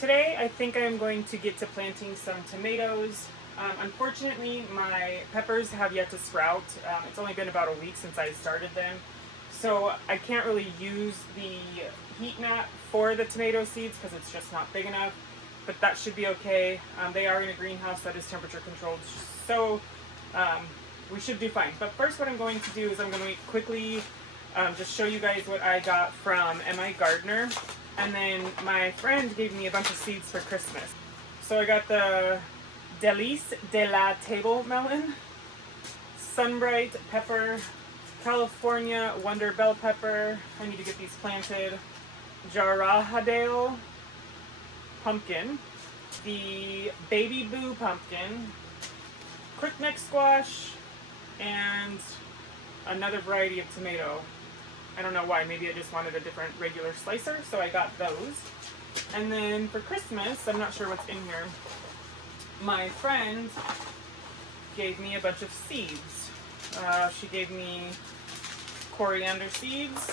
Today I think I'm going to get to planting some tomatoes. Unfortunately, my peppers have yet to sprout. It's only been about a week since I started them, so I can't really use the heat mat for the tomato seeds because it's just not big enough, but that should be okay. They are in a greenhouse that is temperature controlled, so we should do fine. But first what I'm going to do is I'm going to quickly just show you guys what I got from MI Gardener. And then my friend gave me a bunch of seeds for Christmas. So I got the Delice de la Table Melon, Sunbright Pepper, California Wonder Bell Pepper, I need to get these planted, Jarrahadale Pumpkin, the Baby Boo Pumpkin, Crookneck Squash, and another variety of tomato. I don't know why, maybe I just wanted a different regular slicer, so I got those. And then for Christmas, I'm not sure what's in here, my friend gave me a bunch of seeds. She gave me coriander seeds,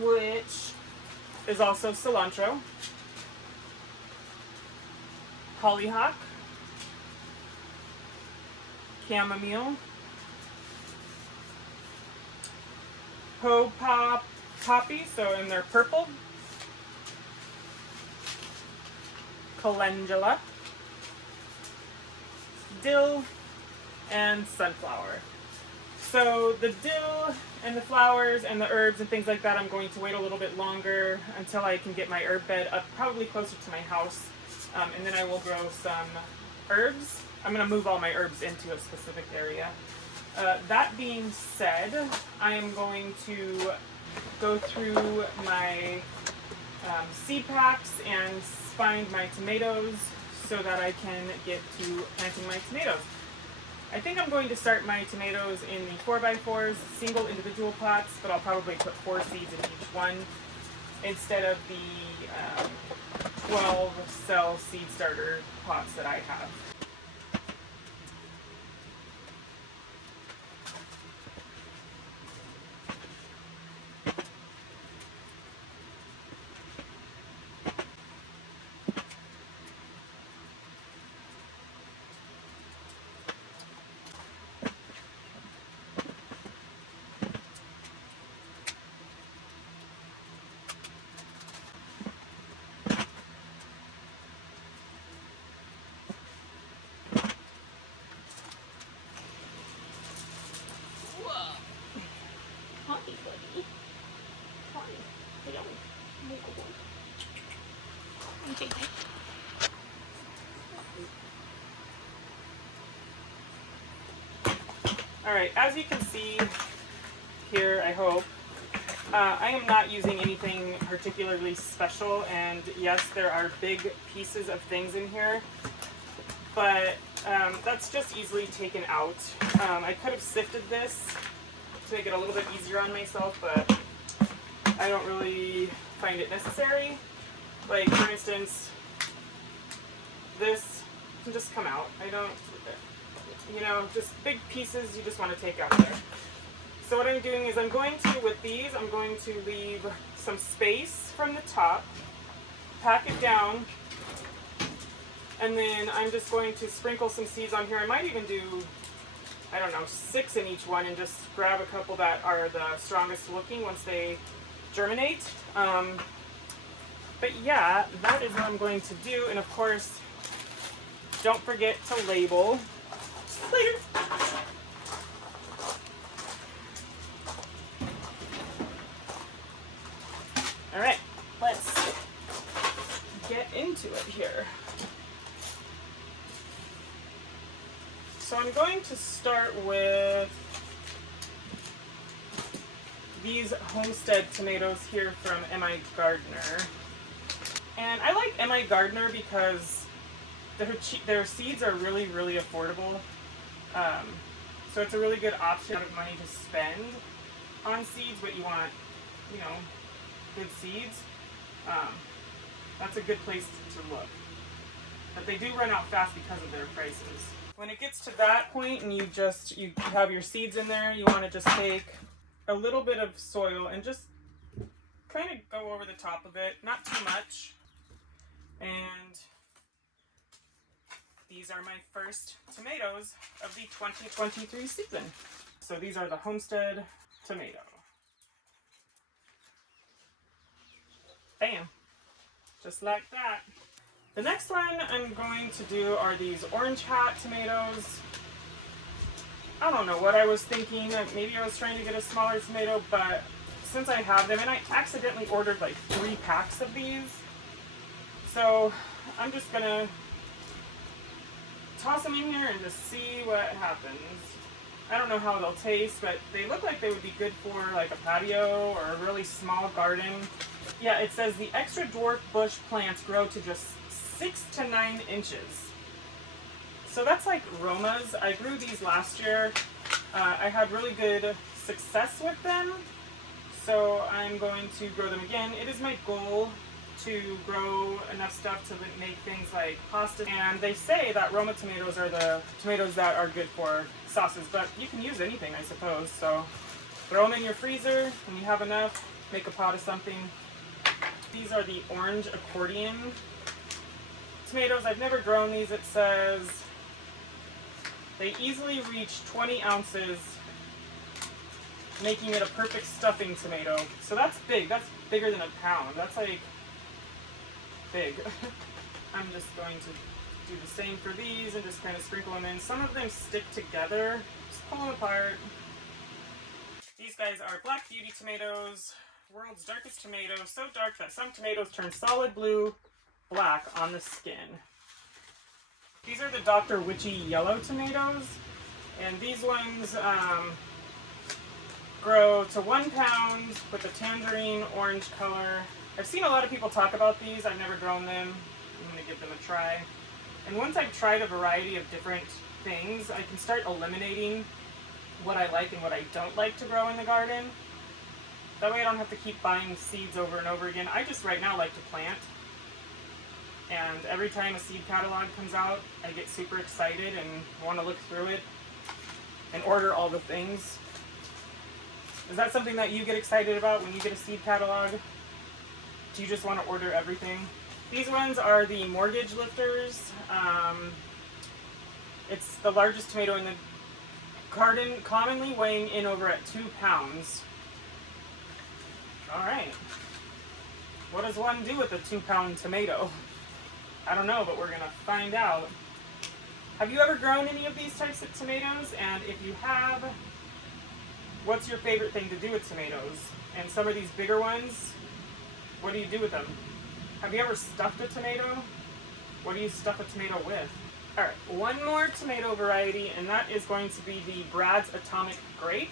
which is also cilantro, hollyhock, chamomile, poppy, so and they're purple, calendula, dill, and sunflower. So the dill and the flowers and the herbs and things like that, I'm going to wait a little bit longer until I can get my herb bed up probably closer to my house, and then I will grow some herbs. I'm going to move all my herbs into a specific area. That being said, I am going to go through my seed packs and find my tomatoes so that I can get to planting my tomatoes. I think I'm going to start my tomatoes in the 4x4s, single individual pots, but I'll probably put 4 seeds in each one instead of the 12 cell seed starter pots that I have. Alright, as you can see here, I hope, I am not using anything particularly special, and yes, there are big pieces of things in here, but that's just easily taken out. I could have sifted this to make it a little bit easier on myself, but I don't really find it necessary. Like, for instance, this can just come out. I don't, you know, just big pieces you just want to take out there. So what I'm doing is I'm going to, with these, I'm going to leave some space from the top, pack it down, and then I'm just going to sprinkle some seeds on here. I might even do, I don't know, 6 in each one and just grab a couple that are the strongest looking once they germinate. But yeah, that is what I'm going to do. And of course, don't forget to label. All right, let's get into it here. So I'm going to start with these Homestead tomatoes here from MI Gardener. And I like MI Gardener because their seeds are really, really affordable. So it's a really good option of money to spend on seeds, but you want, you know, good seeds. That's a good place to look. But they do run out fast because of their prices. When it gets to that point and you have your seeds in there, you want to just take a little bit of soil and just kind of go over the top of it, not too much. And these are my first tomatoes of the 2023 season. So these are the Homestead tomato. Bam! Just like that. The next one I'm going to do are these orange hat tomatoes. I don't know what I was thinking. Maybe I was trying to get a smaller tomato, but since I have them, and I accidentally ordered like 3 packs of these, so I'm just gonna toss them in here and just see what happens. I don't know how they'll taste, but they look like they would be good for like a patio or a really small garden. Yeah, it says the extra dwarf bush plants grow to just 6 to 9 inches. So that's like Romas. I grew these last year. I had really good success with them. So I'm going to grow them again. It is my goal to grow enough stuff to make things like pasta. And they say that Roma tomatoes are the tomatoes that are good for sauces, but you can use anything, I suppose. So throw them in your freezer when you have enough. Make a pot of something. These are the orange accordion tomatoes. I've never grown these. It says they easily reach 20 ounces, making it a perfect stuffing tomato. So that's big. That's bigger than a pound. That's like big. I'm just going to do the same for these and just kind of sprinkle them in. Some of them stick together. Just pull them apart. These guys are Black Beauty tomatoes. World's darkest tomato. So dark that some tomatoes turn solid blue, black on the skin. These are the Dr. Witchy yellow tomatoes. And these ones grow to 1 pound with a tangerine orange color. I've seen a lot of people talk about these. I've never grown them. I'm going to give them a try. And once I've tried a variety of different things, I can start eliminating what I like and what I don't like to grow in the garden. That way I don't have to keep buying seeds over and over again. I just right now like to plant. And every time a seed catalog comes out, I get super excited and want to look through it and order all the things. Is that something that you get excited about when you get a seed catalog? Do you just want to order everything? These ones are the mortgage lifters. It's the largest tomato in the garden, commonly weighing in over at 2 pounds. All right. What does one do with a 2-pound tomato? I don't know, but we're gonna find out. Have you ever grown any of these types of tomatoes? And if you have, what's your favorite thing to do with tomatoes? And some of these bigger ones, what do you do with them? Have you ever stuffed a tomato? What do you stuff a tomato with? All right, one more tomato variety, and that is going to be the Brad's Atomic Grape.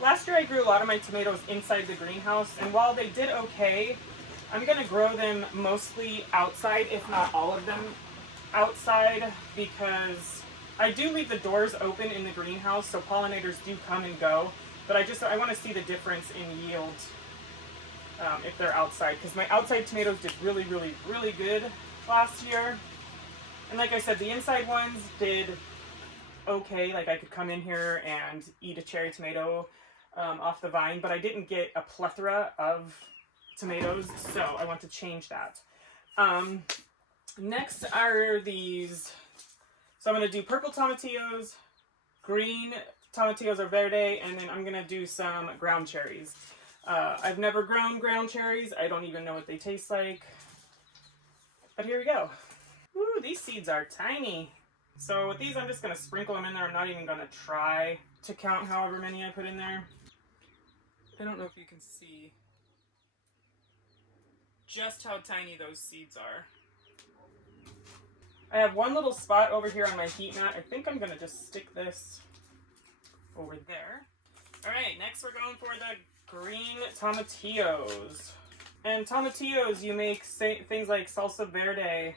Last year I grew a lot of my tomatoes inside the greenhouse, and while they did okay, I'm going to grow them mostly outside, if not all of them outside, because I do leave the doors open in the greenhouse, so pollinators do come and go, but I want to see the difference in yield if they're outside, because my outside tomatoes did really, really, really good last year. And like I said, the inside ones did okay, like I could come in here and eat a cherry tomato off the vine, but I didn't get a plethora of tomatoes, so I want to change that. Next are these. So I'm going to do purple tomatillos, green tomatillos or verde, and then I'm going to do some ground cherries. I've never grown ground cherries. I don't even know what they taste like. But here we go. Ooh, these seeds are tiny. So with these, I'm just going to sprinkle them in there. I'm not even going to try to count however many I put in there. I don't know if you can see just how tiny those seeds are. I have one little spot over here on my heat mat. I think I'm going to just stick this over there. All right, next we're going for the green tomatillos. And tomatillos, you make things like salsa verde,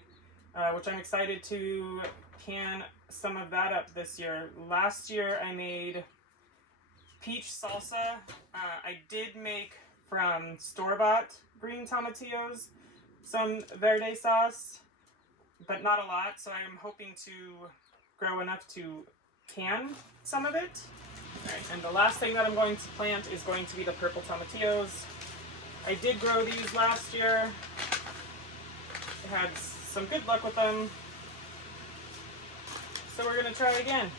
which I'm excited to can some of that up this year. Last year I made peach salsa. I did make from store-bought green tomatillos some verde sauce, but not a lot, so I'm hoping to grow enough to can some of it. All right, and the last thing that I'm going to plant is going to be the purple tomatillos. I did grow these last year. I had some good luck with them. So we're gonna try again.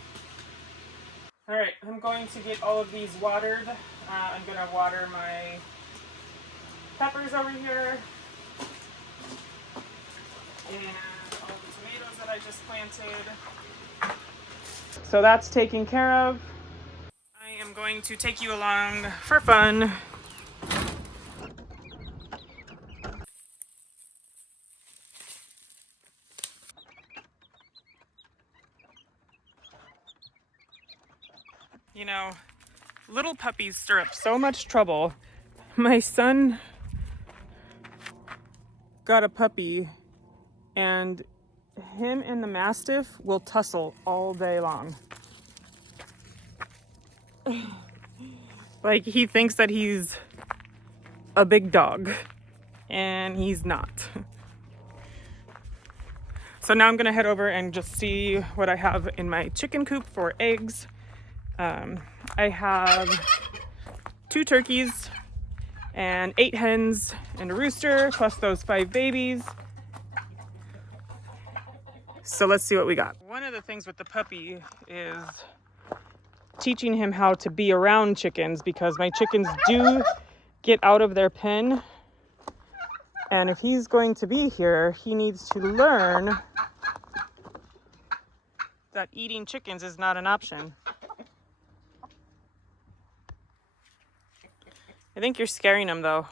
All right, I'm going to get all of these watered. I'm gonna water my peppers over here and all the tomatoes that I just planted. So that's taken care of. I am going to take you along for fun. You know, little puppies stir up so much trouble. My son got a puppy, and him and the Mastiff will tussle all day long. Like, he thinks that he's a big dog, and he's not. So now I'm gonna head over and just see what I have in my chicken coop for eggs. I have 2 turkeys and 8 hens and a rooster, plus those 5 babies. So let's see what we got. One of the things with the puppy is teaching him how to be around chickens, because my chickens do get out of their pen. And if he's going to be here, he needs to learn that eating chickens is not an option. I think you're scaring him though.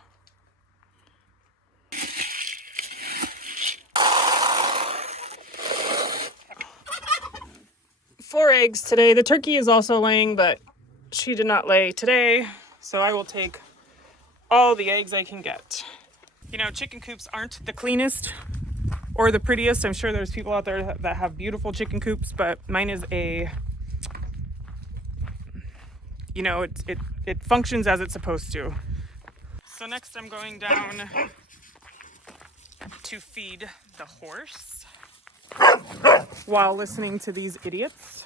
Four eggs today. The turkey is also laying, but she did not lay today. So I will take all the eggs I can get. You know, chicken coops aren't the cleanest or the prettiest. I'm sure there's people out there that have beautiful chicken coops, but mine is a, you know, it functions as it's supposed to. So next I'm going down to feed the horse while listening to these idiots.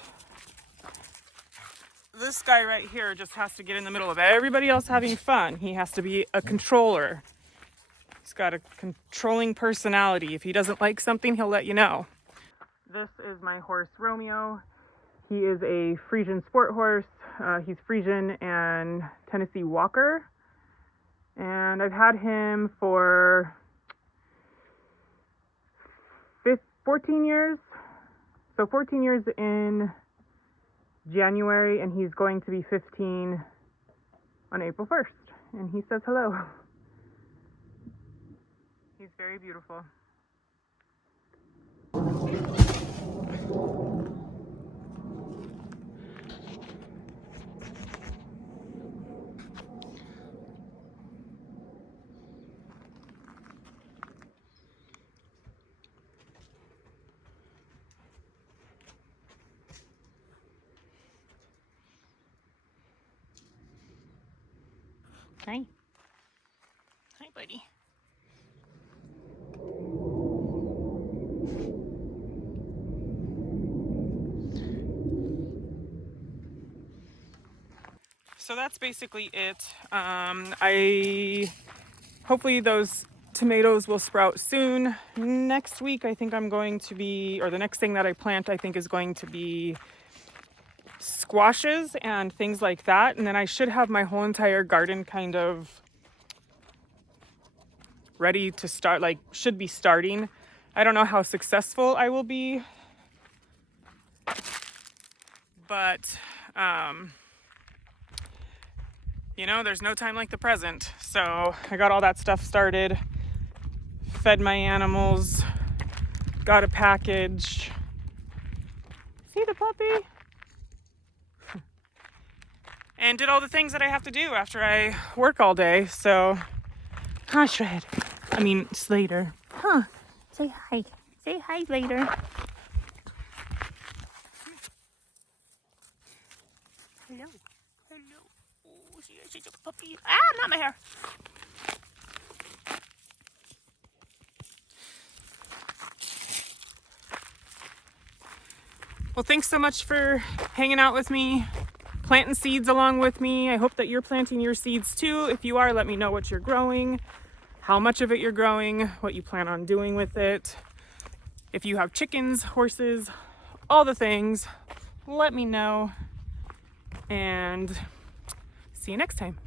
This guy right here just has to get in the middle of everybody else having fun. He has to be a controller. He's got a controlling personality. If he doesn't like something, he'll let you know. This is my horse, Romeo. He is a Frisian sport horse. He's Frisian and Tennessee Walker. And I've had him for 14 years. So 14 years in January, and he's going to be 15 on April 1st. And he says hello. He's very beautiful. Hi. Hi, buddy. So that's basically it. Hopefully those tomatoes will sprout soon. Next week, I think I'm going to be, or the next thing that I plant, I think is going to be squashes and things like that. And then I should have my whole entire garden kind of ready to start, like should be starting. I don't know how successful I will be, but you know, there's no time like the present. So I got all that stuff started, fed my animals, got a package. See the puppy? And did all the things that I have to do after I work all day. So, huh, Shred? I mean, Slater. Huh? Say hi. Say hi, Slater. Hello. Hello. Oh, she's a puppy. Ah, not my hair. Well, thanks so much for hanging out with me. planting seeds along with me. I hope that you're planting your seeds too. If you are, let me know what you're growing, how much of it you're growing, what you plan on doing with it. If you have chickens, horses, all the things, let me know. And see you next time.